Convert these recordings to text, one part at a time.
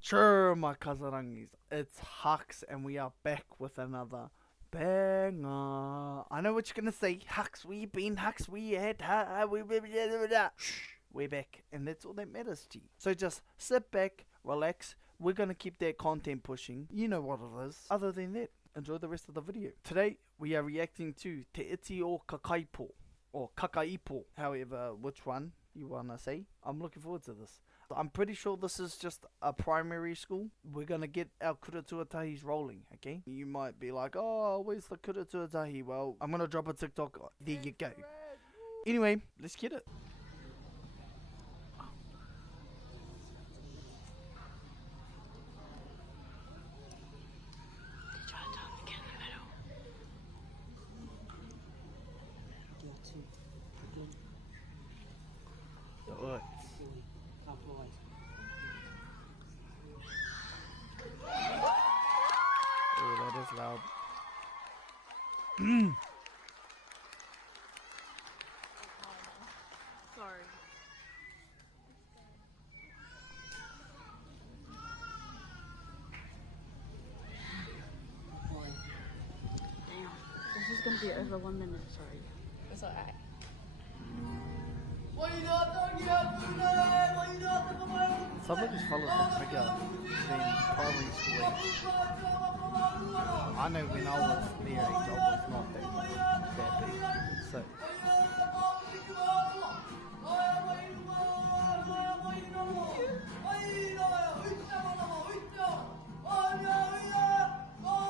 Sure, my Kazarangis. It's Hux, and we are back with another banger. I know what you're gonna say. Hux, we been Hux, we had Shh, we're back, and that's all that matters to you. So just sit back, relax. We're gonna keep that content pushing. You know what it is. Other than that, enjoy the rest of the video. Today we are reacting to Te Iti Kakaipo or Kakaipo, however, which one you wanna say. I'm looking forward to this. I'm pretty sure this is just a primary school. We're gonna get our kura tuatahis rolling, okay? You might be like, oh, where's the kura tuatahi? Well, I'm gonna drop a TikTok. There you go. Anyway, let's get it. Alright. Oh, that is loud. Sorry. Damn. This is gonna be over 1 minute, sorry. It's alright. Some of these fellas are bigger than primary school age. I know when I was their age, I was not that big. So.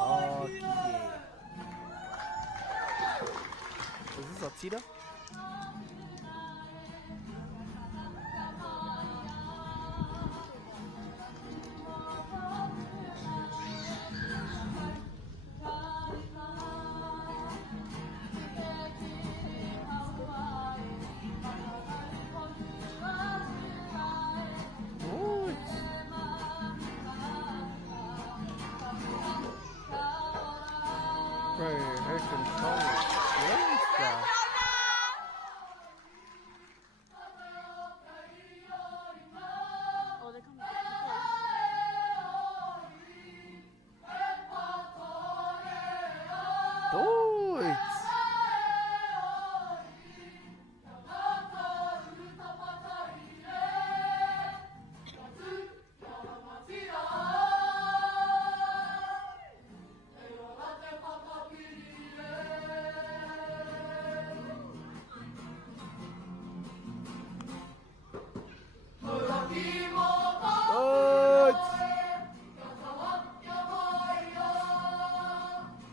Oh, yeah. Is this a cheetah? Bro, her control is gangsta. Oh, they're coming. Dude.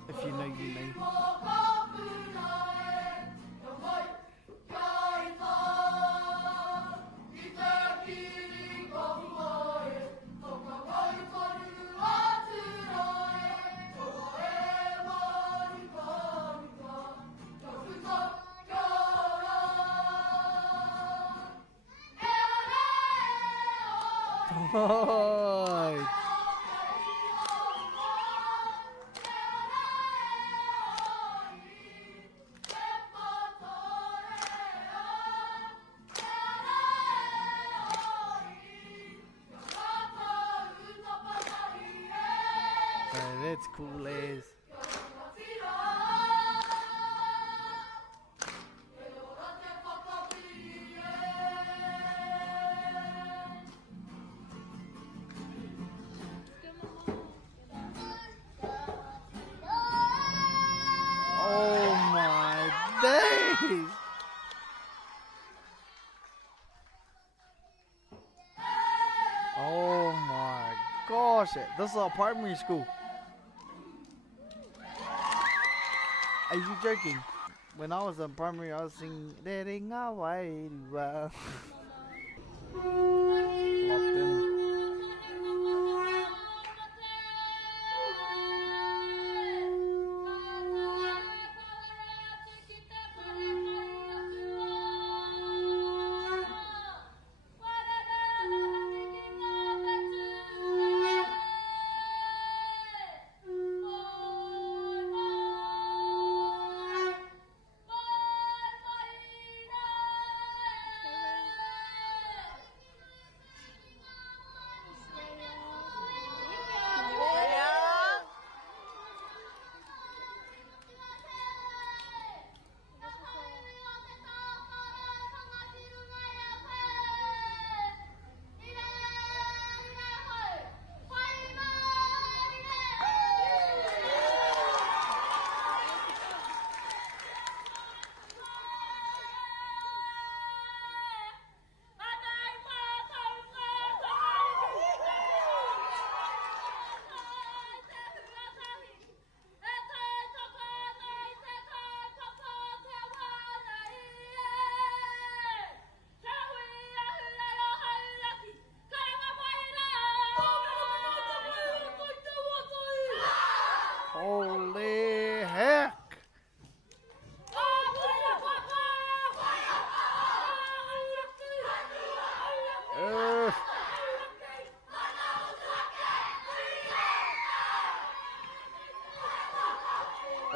If you know, you know. Right. That's cool as. Oh my days! Oh my gosh! This is a primary school. Are you joking? When I was in primary, I was singing "Letting Away." Locked in.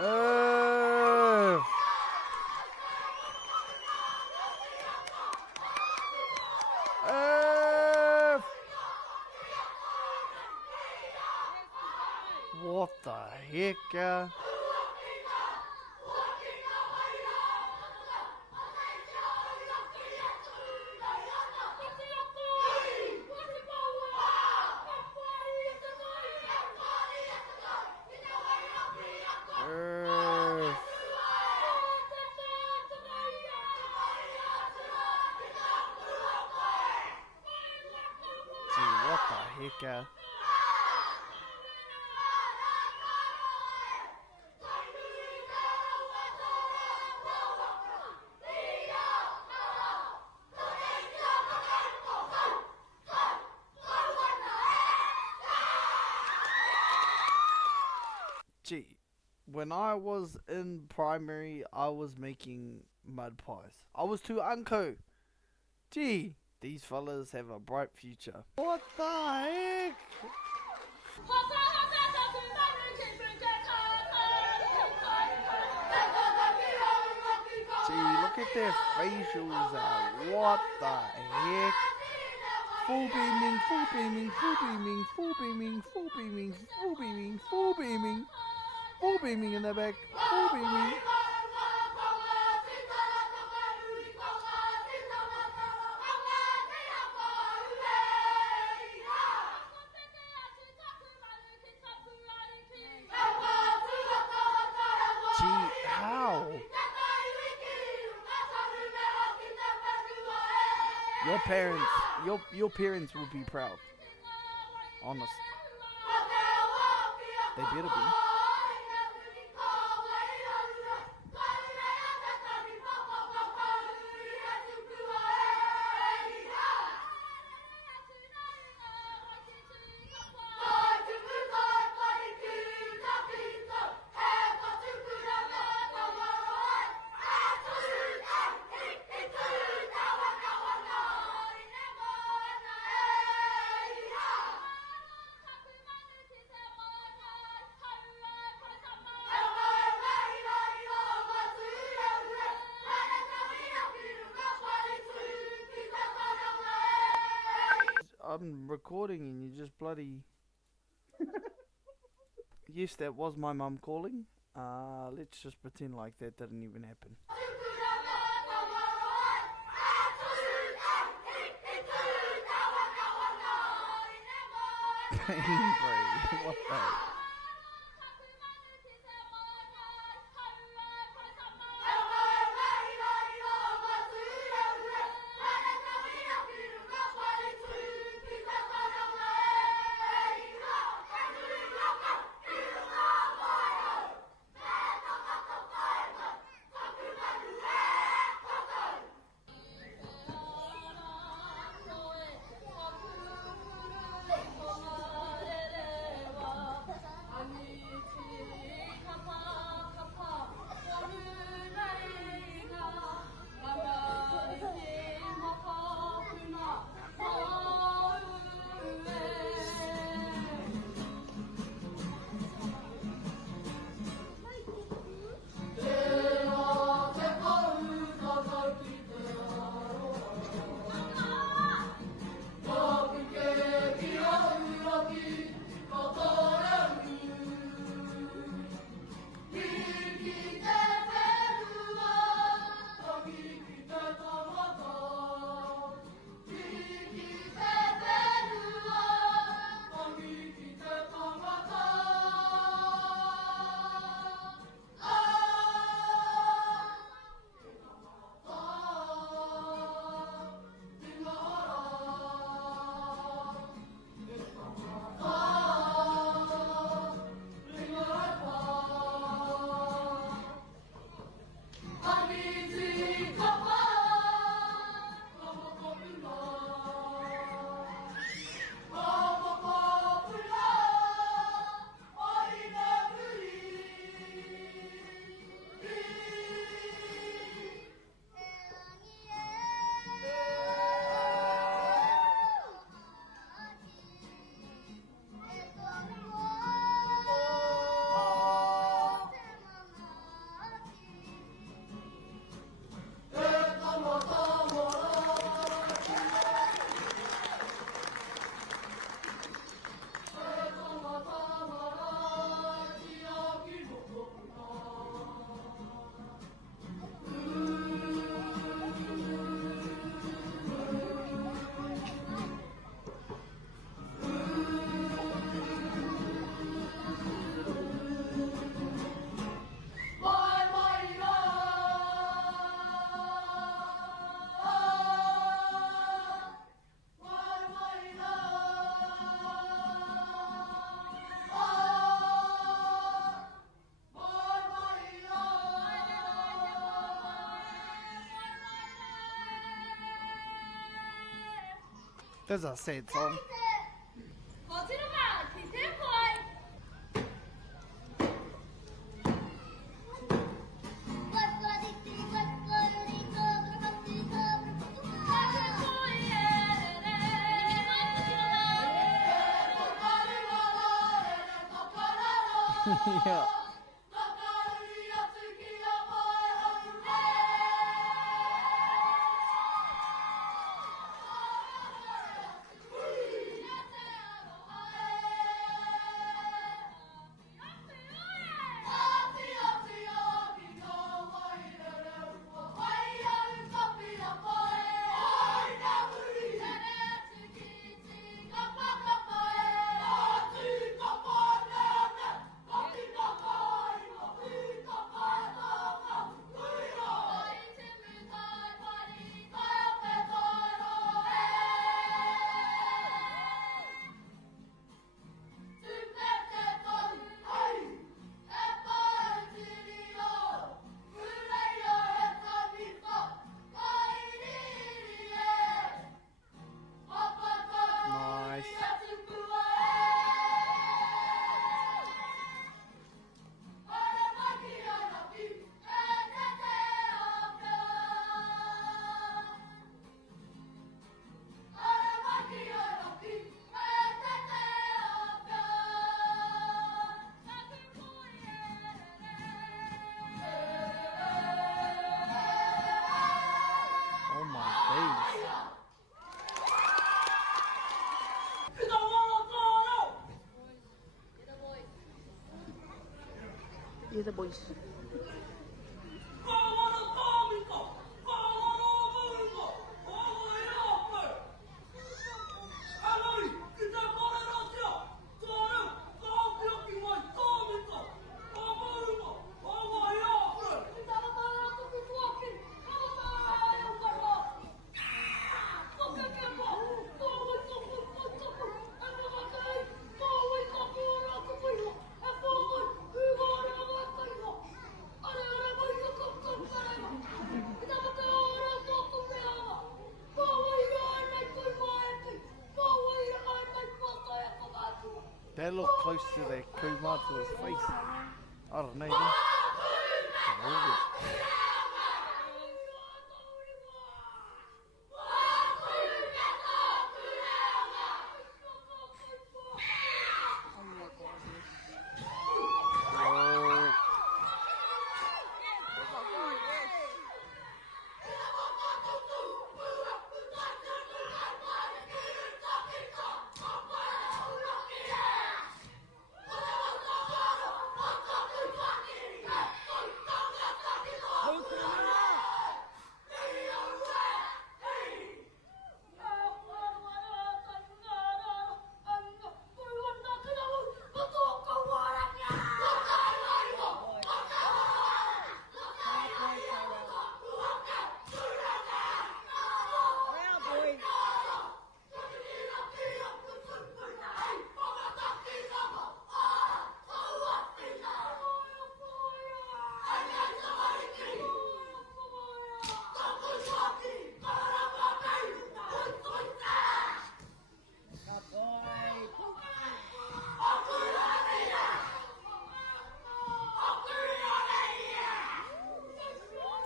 Earth. Earth. What the heck? Earth. Gee, what the heck? Gee, when I was in primary, I was making mud pies. I was too unco. Gee, these fellas have a bright future. What the heck? Gee, look at their facials out. What the heck? Full beaming, full beaming, full beaming, full beaming, full beaming, full beaming, full beaming, full beaming in the back, full beaming. Gee, how? Your parents will be proud. Honest. They better be. I'm recording and you just bloody... Yes, that was my mum calling. Let's just pretend like that didn't even happen. Bro, what the... There's a sad song. Yeah. Nice. Oh my days. You're the boys. They look close to their kumatua's face. I don't know. They're all good. Oh.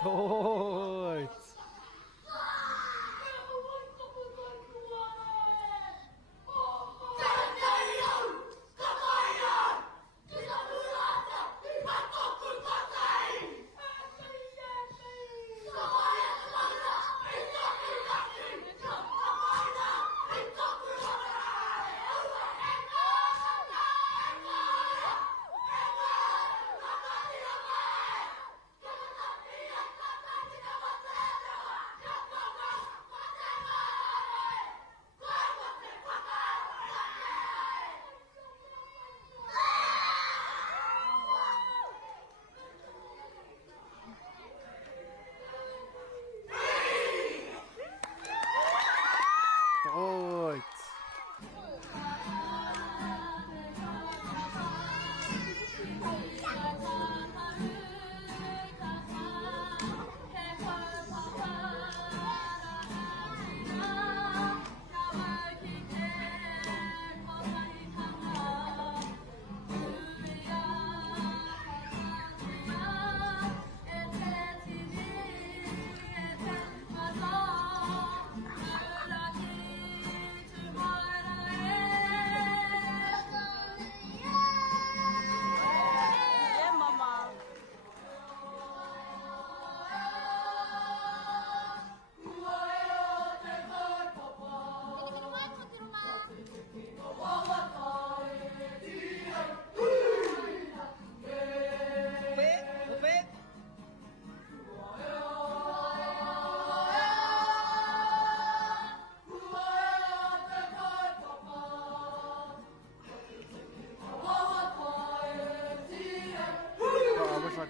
Toit.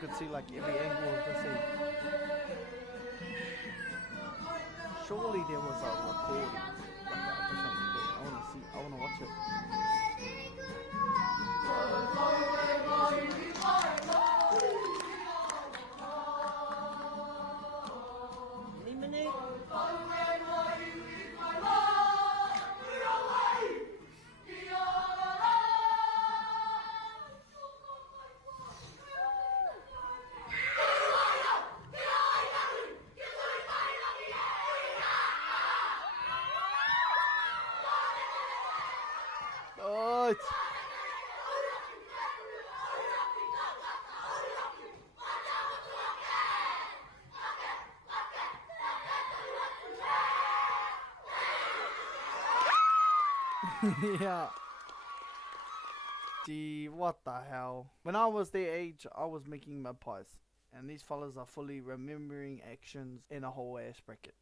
could see like every angle of the scene. Surely there was a recording, like a different recording. I wanna see, I wanna watch it. Oh, it's... yeah. Gee, what the hell? When I was their age, I was making mud pies. And these fellas are fully remembering actions in a whole ass bracket.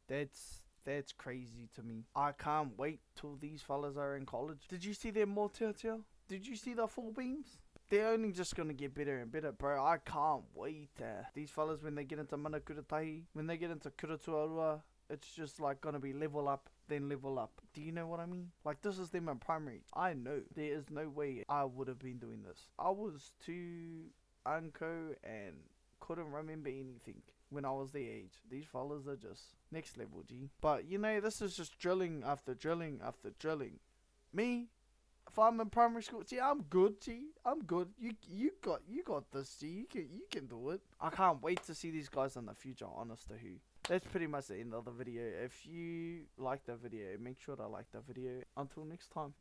That's crazy to me. I can't wait till these fellas are in college. Did you see their motiatia? Did you see the full beams? They're only just gonna get better and better, bro. I can't wait. These fellas, when they get into mana kuratahi, when they get into kuratuarua, it's just like gonna be level up, then level up. Do you know what I mean? Like, this is them in primary. I know. There is no way I would have been doing this. I was too unco and couldn't remember anything when I was their age. These fellas are just next level, G. But, you know, this is just drilling after drilling after drilling. Me, if I'm in primary school, G, I'm good, G. I'm good. You got this, G. You can do it. I can't wait to see these guys in the future, honest to who. That's pretty much the end of the video. If you like the video, make sure to like the video. Until next time.